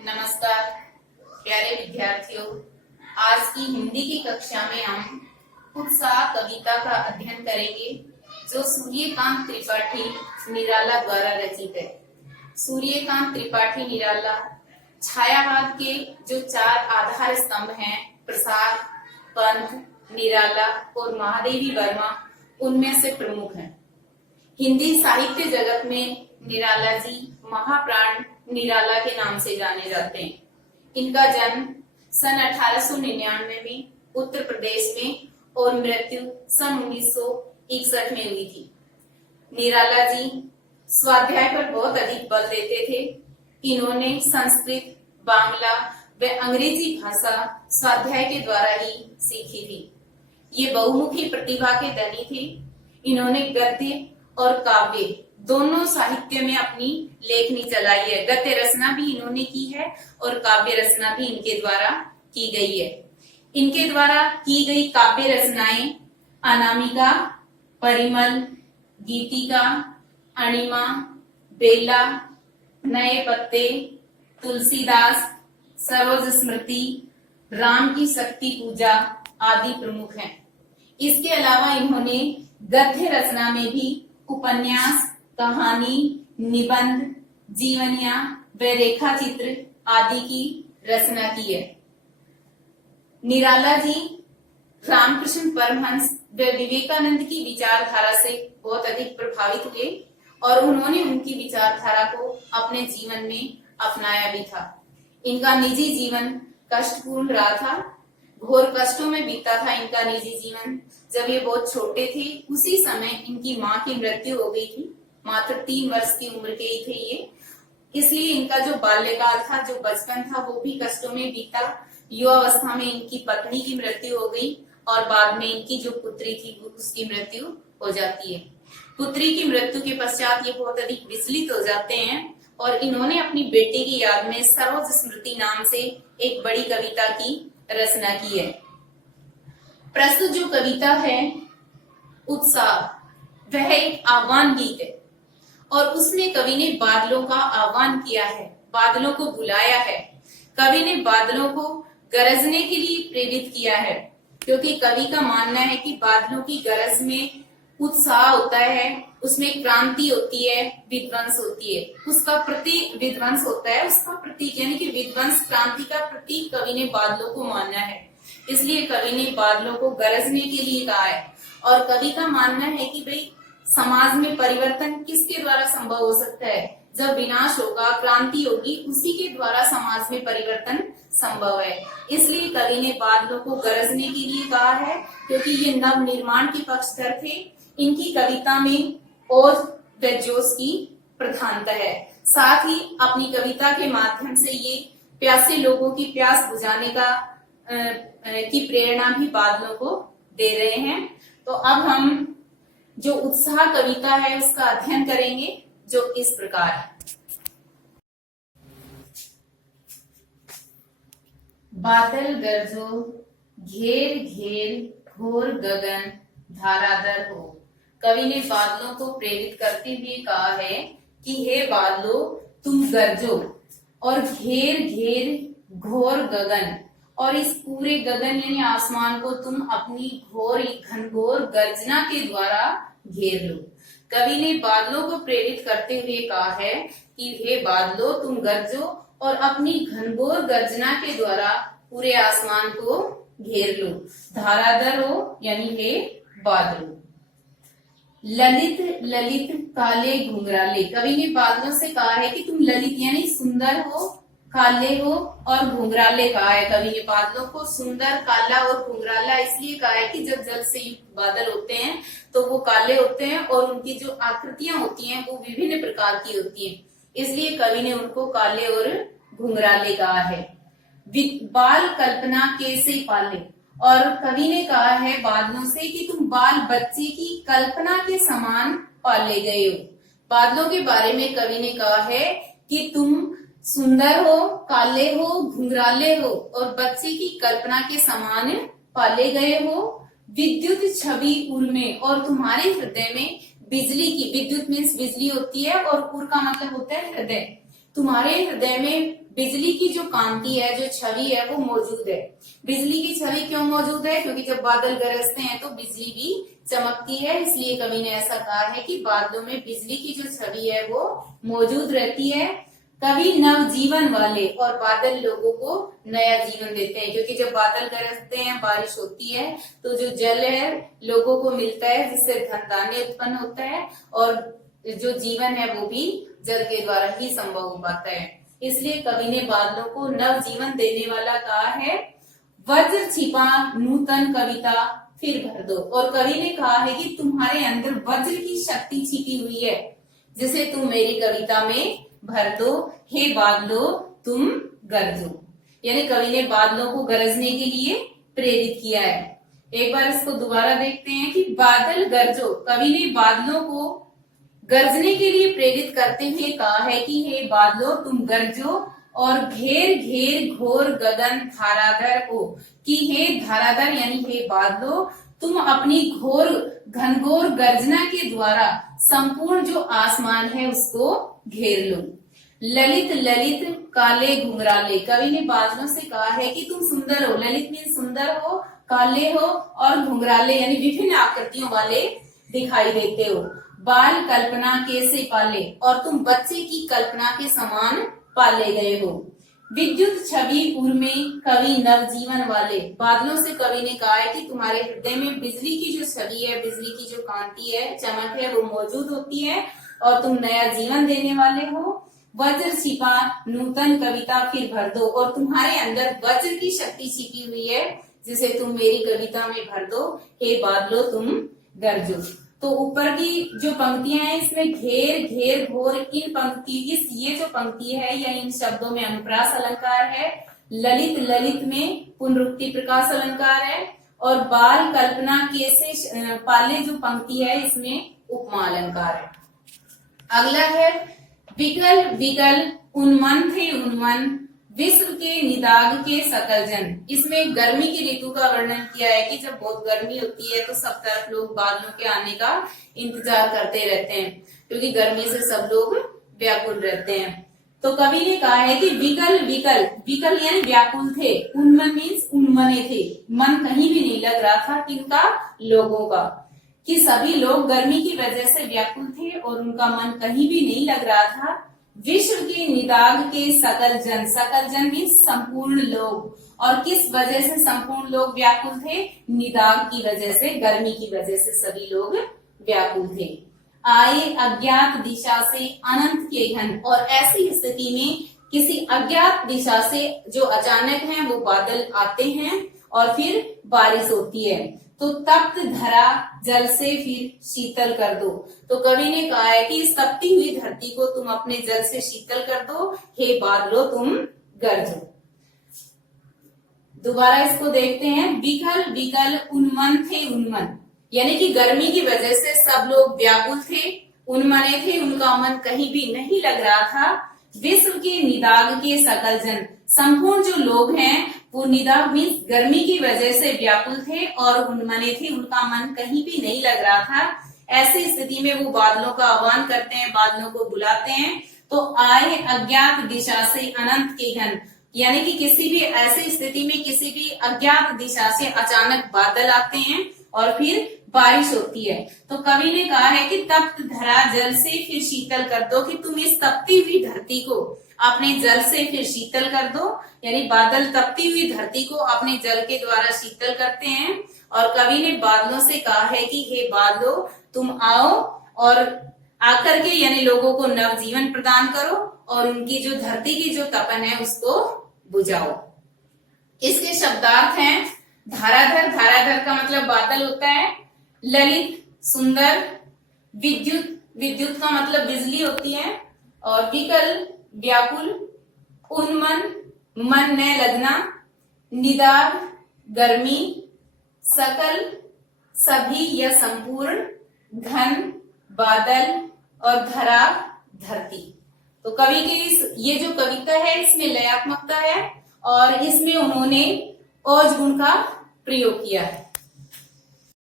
नमस्कार प्यारे विद्यार्थियों। आज की हिंदी की कक्षा में हम उत्साह कविता का अध्ययन करेंगे जो सूर्यकांत त्रिपाठी निराला द्वारा रचित है। सूर्यकांत त्रिपाठी निराला छायावाद के जो चार आधार स्तंभ हैं, प्रसाद, पंत, निराला और महादेवी वर्मा, उनमें से प्रमुख हैं। हिंदी साहित्य जगत में निराला जी महाप्राण निराला के नाम से जाने जाते हैं। इनका जन्म सन 1899 में उत्तर प्रदेश में और मृत्यु सन 1961 में हुई थी। निराला जी स्वाध्याय पर बहुत अधिक बल देते थे। इन्होंने संस्कृत, बांग्ला व अंग्रेजी भाषा स्वाध्याय के द्वारा ही सीखी थी। ये बहुमुखी प्रतिभा के धनी थे। इन्होंने गद्य और काव्य दोनों साहित्य में अपनी लेखनी चलाई है। गद्य रचना भी इन्होंने की है और काव्य रचना भी इनके द्वारा की गई है। इनके द्वारा की गई काव्य रचनाएं अनामिका, परिमल, गीतिका, अणिमा, बेला, नए पत्ते, तुलसीदास, सरोज स्मृति, राम की शक्ति पूजा आदि प्रमुख हैं। इसके अलावा इन्होंने गद्य रचना में भी उपन्यास, कहानी, निबंध, जीवनियां व रेखा चित्र आदि की रचना की है। निराला जी रामकृष्ण परमहंस व विवेकानंद की विचारधारा से बहुत अधिक प्रभावित हुए और उन्होंने उनकी विचारधारा को अपने जीवन में अपनाया भी था। इनका निजी जीवन कष्टपूर्ण रहा था। घोर कष्टों में बीता था इनका निजी जीवन। जब ये बहुत छोटे थे उसी समय इनकी माँ की मृत्यु हो गई थी। मात्र 3 वर्ष की उम्र के ही थे ये। इसलिए इनका जो बाल्यकाल था, जो बचपन था, वो भी कष्टों में बीता। युवावस्था में इनकी पत्नी की मृत्यु हो गई और बाद में इनकी जो पुत्री थी उसकी मृत्यु हो जाती है। पुत्री की मृत्यु के पश्चात ये बहुत अधिक विचलित हो जाते हैं और इन्होंने अपनी बेटी की याद में सरोज स्मृति नाम से एक बड़ी कविता की रचना की है। प्रस्तुत जो कविता है उत्साह, वह एक आह्वान गीत है और उसमें कवि ने बादलों का आह्वान किया है, बादलों को बुलाया है। कवि ने बादलों को गरजने के लिए प्रेरित किया है, क्योंकि कवि का मानना है कि बादलों की गरज में उत्साह होता है, उसमें क्रांति होती है, विध्वंस होती है। उसका प्रतीक विध्वंस होता है, उसका प्रतीक यानी कि विध्वंस क्रांति का प्रतीक कवि ने बादलों को माना है। इसलिए कवि ने बादलों को गरजने के लिए कहा है। और कवि का मानना है कि भाई समाज में परिवर्तन किसके द्वारा संभव हो सकता है? जब विनाश होगा, क्रांति होगी, उसी के द्वारा समाज में परिवर्तन संभव है। इसलिए कवि ने बादलों को गरजने के लिए कहा है, क्योंकि ये नव निर्माण के पक्षधर थे। इनकी कविता में और व जोश की प्रधानता है। साथ ही अपनी कविता के माध्यम से ये प्यासे लोगों की प्यास बुझाने की प्रेरणा भी बादलों को दे रहे हैं। तो अब हम जो उत्साह कविता है उसका अध्ययन करेंगे, जो इस प्रकार है। बादल गरजो घेर घेर घोर गगन धारादर हो। कवि ने बादलों को प्रेरित करते हुए कहा है कि हे बादलों, तुम गरजो और घेर घेर घोर गगन, और इस पूरे गगन यानी आसमान को तुम अपनी घोर घनघोर गर्जना के द्वारा घेर लो। कवि ने बादलों को प्रेरित करते हुए कहा है कि हे बादलों, तुम गरजो और अपनी घनघोर गर्जना के द्वारा पूरे आसमान को घेर लो। धारादर हो यानी हे बादलों। ललित ललित काले घुंघराले। कवि ने बादलों से कहा है कि तुम ललित यानी सुंदर हो, काले हो और घुंघराले कहा है। कवि ने बादलों को सुंदर, काला और घुंघराला इसलिए कहा है कि जब जल से युक्त बादल होते हैं तो वो काले होते हैं और उनकी जो आकृतियां होती हैं वो विभिन्न प्रकार की होती हैं। इसलिए कवि ने उनको काले और घुंघराले कहा है। बाल कल्पना कैसे पाले, और कवि ने कहा है बादलों से कि तुम बाल बच्चे की कल्पना के समान पाले गए हो। बादलों के बारे में कवि ने कहा है कि तुम सुंदर हो, काले हो, घुंघराले हो और बच्चे की कल्पना के समान पाले गए हो। विद्युत छवि उर में, और तुम्हारे हृदय में बिजली की, विद्युत मीन्स बिजली होती है और उर का मतलब होता है हृदय, तुम्हारे हृदय में बिजली की जो कांति है, जो छवि है, वो मौजूद है। बिजली की छवि क्यों मौजूद है? क्योंकि जब बादल गरजते हैं तो बिजली भी चमकती है, इसलिए कवि ने ऐसा कहा है कि बादलों में बिजली की जो छवि है वो मौजूद रहती है। कवि नवजीवन वाले, और बादल लोगों को नया जीवन देते हैं, क्योंकि जब बादल गरजते हैं, बारिश होती है, तो जो जल है लोगों को मिलता है, जिससे धन धान्य उत्पन्न होता है, और जो जीवन है वो भी जल के द्वारा ही संभव हो पाता है। इसलिए कवि ने बादलों को नव जीवन देने वाला कहा है। वज्र छिपा नूतन कविता फिर भर दो, और कवि ने कहा है कि तुम्हारे अंदर वज्र की शक्ति छिपी हुई है, जिसे तुम मेरी कविता में भर दो। हे बादलों तुम गरजो, यानी कवि ने बादलों को गरजने के लिए प्रेरित किया है। एक बार इसको दोबारा देखते हैं कि बादल गरजो, कवि ने बादलों को गरजने के लिए प्रेरित करते हुए कहा है कि हे बादलों तुम गरजो और घेर घेर घोर गगन धाराधर को, कि हे धाराधर यानी हे बादलों तुम अपनी घोर घनघोर गर्जना के द्वारा संपूर्ण जो आसमान है उसको घेर लो। ललित ललित काले घुंघराले, कवि ने बादलों से कहा है कि तुम सुंदर हो। ललित मीन सुंदर हो, काले हो, और घुंघराले यानी विभिन्न आकृतियों वाले दिखाई देते हो। बाल कल्पना के से पाले, और तुम बच्चे की कल्पना के समान पाले गए हो। विद्युत छवि उर्मे कवि नवजीवन वाले, बादलों से कवि ने कहा है कि तुम्हारे हृदय में बिजली की जो छवि है, बिजली की जो कांति है, चमक है, वो मौजूद होती है, और तुम नया जीवन देने वाले हो। वज्र छिपा नूतन कविता फिर भर दो, और तुम्हारे अंदर वज्र की शक्ति छिपी हुई है, जिसे तुम मेरी कविता में भर दो। हे बादलों तुम गरजो। तो ऊपर की जो पंक्तियां हैं इसमें घेर घेर घोर, इन पंक्ति ये जो पंक्ति है या इन शब्दों में अनुप्रास अलंकार है। ललित ललित में पुनरुक्ति प्रकाश अलंकार है, और बाल कल्पना के से पाले जो पंक्ति है इसमें उपमा अलंकार है। अगला है विकल विकल उन्मन थे उन्मन विश्व के निदाग के सकल जन। इसमें गर्मी की ऋतु का वर्णन किया है कि जब बहुत गर्मी होती है तो सब तरफ लोग बादलों के आने का इंतजार करते रहते हैं, क्योंकि गर्मी से सब लोग व्याकुल रहते हैं। तो कवि ने कहा है कि विकल विकल, विकल यानी व्याकुल थे, उन्मन मीन्स उन्मने थे, मन कहीं भी नहीं लग रहा था किनका, लोगों का, कि सभी लोग गर्मी की वजह से व्याकुल थे और उनका मन कहीं भी नहीं लग रहा था। विश्व के निदाग के सकल जन, सकल जन मीन्स संपूर्ण लोग, और किस वजह से संपूर्ण लोग व्याकुल थे, निदाग की वजह से, गर्मी की वजह से सभी लोग व्याकुल थे। आए अज्ञात दिशा से अनंत के घन, और ऐसी स्थिति में किसी अज्ञात दिशा से जो अचानक है वो बादल आते हैं और फिर बारिश होती है। तो तप्त धरा जल से फिर शीतल कर दो। तो कवि ने कहा है कि इस तपती हुई धरती को तुम अपने जल से शीतल कर दो। हे बादलों तुम गरजो। दोबारा इसको देखते हैं। विकल विकल उन्मन थे उन्मन, यानी कि गर्मी की वजह से सब लोग व्याकुल थे, उन्मने थे, उनका मन कहीं भी नहीं लग रहा था। विश्व के निदाग के सकल जन, संपूर्ण जो लोग हैं वो निदाग मीन्स गर्मी की वजह से व्याकुल थे और उन्मने थे, उनका मन कहीं भी नहीं लग रहा था। ऐसी स्थिति में वो बादलों का आह्वान करते हैं, बादलों को बुलाते हैं। तो आए अज्ञात दिशा से अनंत के घन, यानी कि किसी भी ऐसी स्थिति में किसी भी अज्ञात दिशा से अचानक बादल आते हैं और फिर बारिश होती है। तो कवि ने कहा है कि तप्त धरा जल से फिर शीतल कर दो, कि तुम इस तपती हुई धरती को अपने जल से फिर शीतल कर दो, यानी बादल तपती हुई धरती को अपने जल के द्वारा शीतल करते हैं। और कवि ने बादलों से कहा है कि हे बादलों तुम आओ और आकर के यानी लोगों को नवजीवन प्रदान करो और उनकी जो धरती की जो तपन है उसको बुझाओ। इसके शब्दार्थ हैं धाराधर, धाराधर का मतलब बादल होता है। ललित सुंदर, विद्युत, विद्युत का मतलब बिजली होती है। और विकल व्याकुल, उन्मन मन में लगना, निदाग गर्मी, सकल सभी या संपूर्ण, घन बादल और धरा धरती। तो कवि के ये जो कविता है इसमें लयात्मकता है और इसमें उन्होंने ओज गुण का प्रयोग किया है।